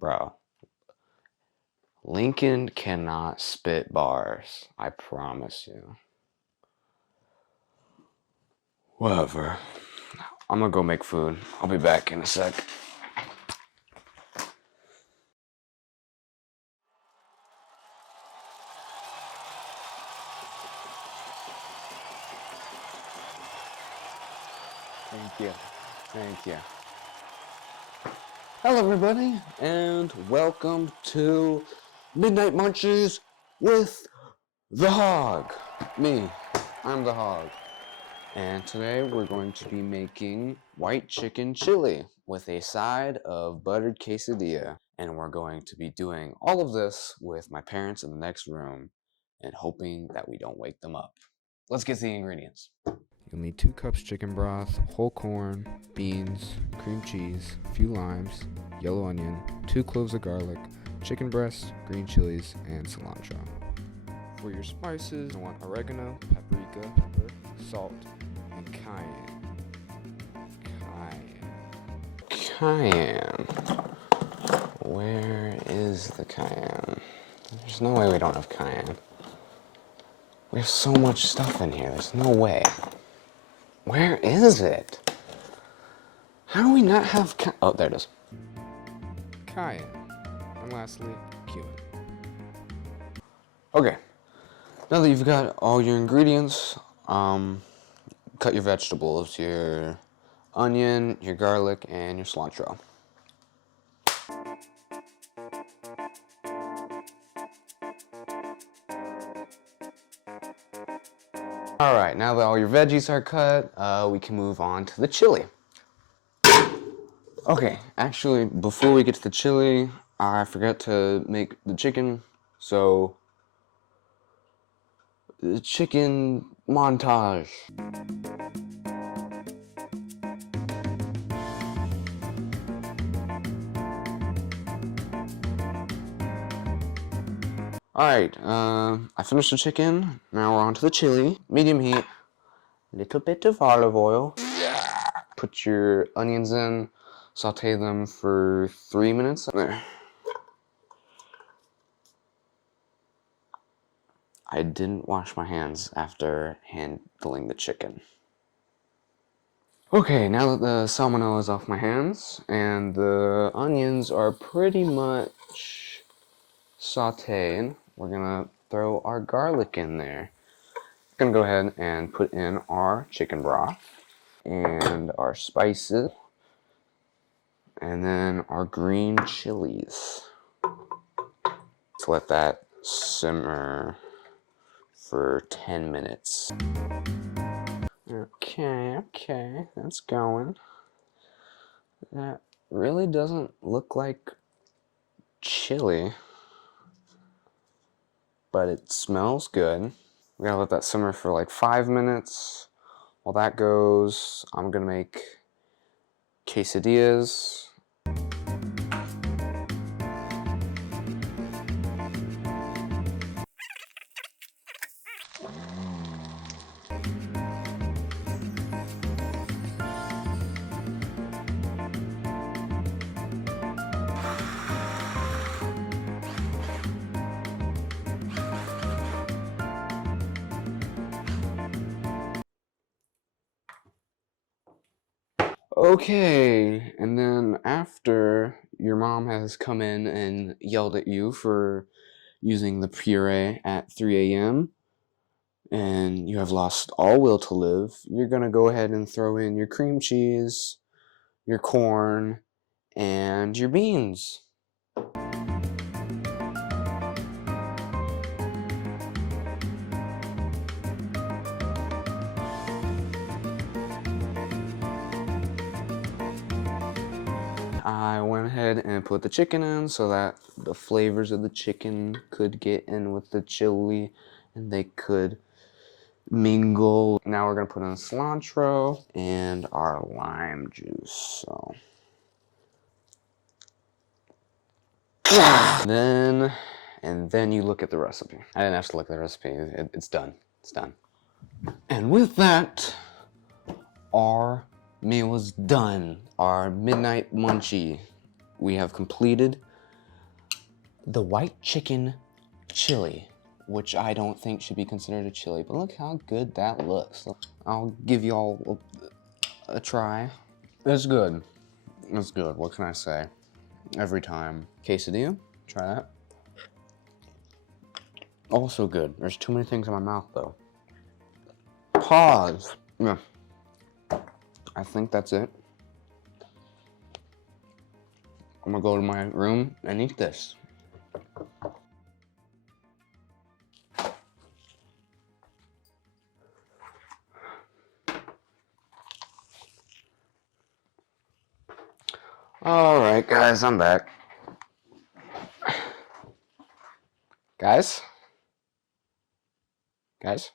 Bro, Lincoln cannot spit bars. I promise you. Whatever. I'm gonna go make food. I'll be back in a sec. Thank you. Thank you. Hello, everybody, and welcome to Midnight Munchies with the Hogg. Me, I'm the Hogg. And today we're going to be making white chicken chili with a side of buttered quesadilla. And we're going to be doing all of this with my parents in the next room and hoping that we don't wake them up. Let's get to the ingredients. You'll need 2 cups chicken broth, whole corn, beans, cream cheese, a few limes, yellow onion, 2 cloves of garlic, chicken breast, green chilies, and cilantro. For your spices, you want oregano, paprika, pepper, salt, and cayenne. Cayenne. Where is the cayenne? There's no way we don't have cayenne. We have so much stuff in here, there's no way. Where is it? How do we not have oh, there it is. Cayenne. And lastly, cumin. Okay. Now that you've got all your ingredients, cut your vegetables, your onion, your garlic, and your cilantro. Alright, now that all your veggies are cut, we can move on to the chili. Okay, actually, before we get to the chili, I forgot to make the chicken, so the chicken montage. Alright, I finished the chicken. Now we're on to the chili. Medium heat. Little bit of olive oil. Put your onions in. Saute them for 3 minutes. There. I didn't wash my hands after handling the chicken. Okay, now that the salmonella is off my hands and the onions are pretty much sauteed, we're gonna throw our garlic in there. We're gonna go ahead and put in our chicken broth and our spices and then our green chilies. Let's let that simmer for 10 minutes. Okay, that's going. That really doesn't look like chili, but it smells good. We gotta let that simmer for like 5 minutes. While that goes, I'm gonna make quesadillas. Okay, and then after your mom has come in and yelled at you for using the puree at 3 a.m. and you have lost all will to live, you're gonna go ahead and throw in your cream cheese, your corn, and your beans. I went ahead and put the chicken in so that the flavors of the chicken could get in with the chili and they could mingle. Now we're gonna put in cilantro and our lime juice. So then you look at the recipe. I didn't have to look at the recipe. It's done. It's done. And with that, our meal is done. Our midnight munchie we have completed. the white chicken chili, which I don't think should be considered a chili, but look how good that looks. I'll give y'all a try. It's good. It's good. What can I say? Every time. Quesadilla, try that. Also good. There's too many things in my mouth though. Pause. Yeah. I think that's it. I'm gonna go to my room and eat this. Alright guys, I'm back. Guys? Guys?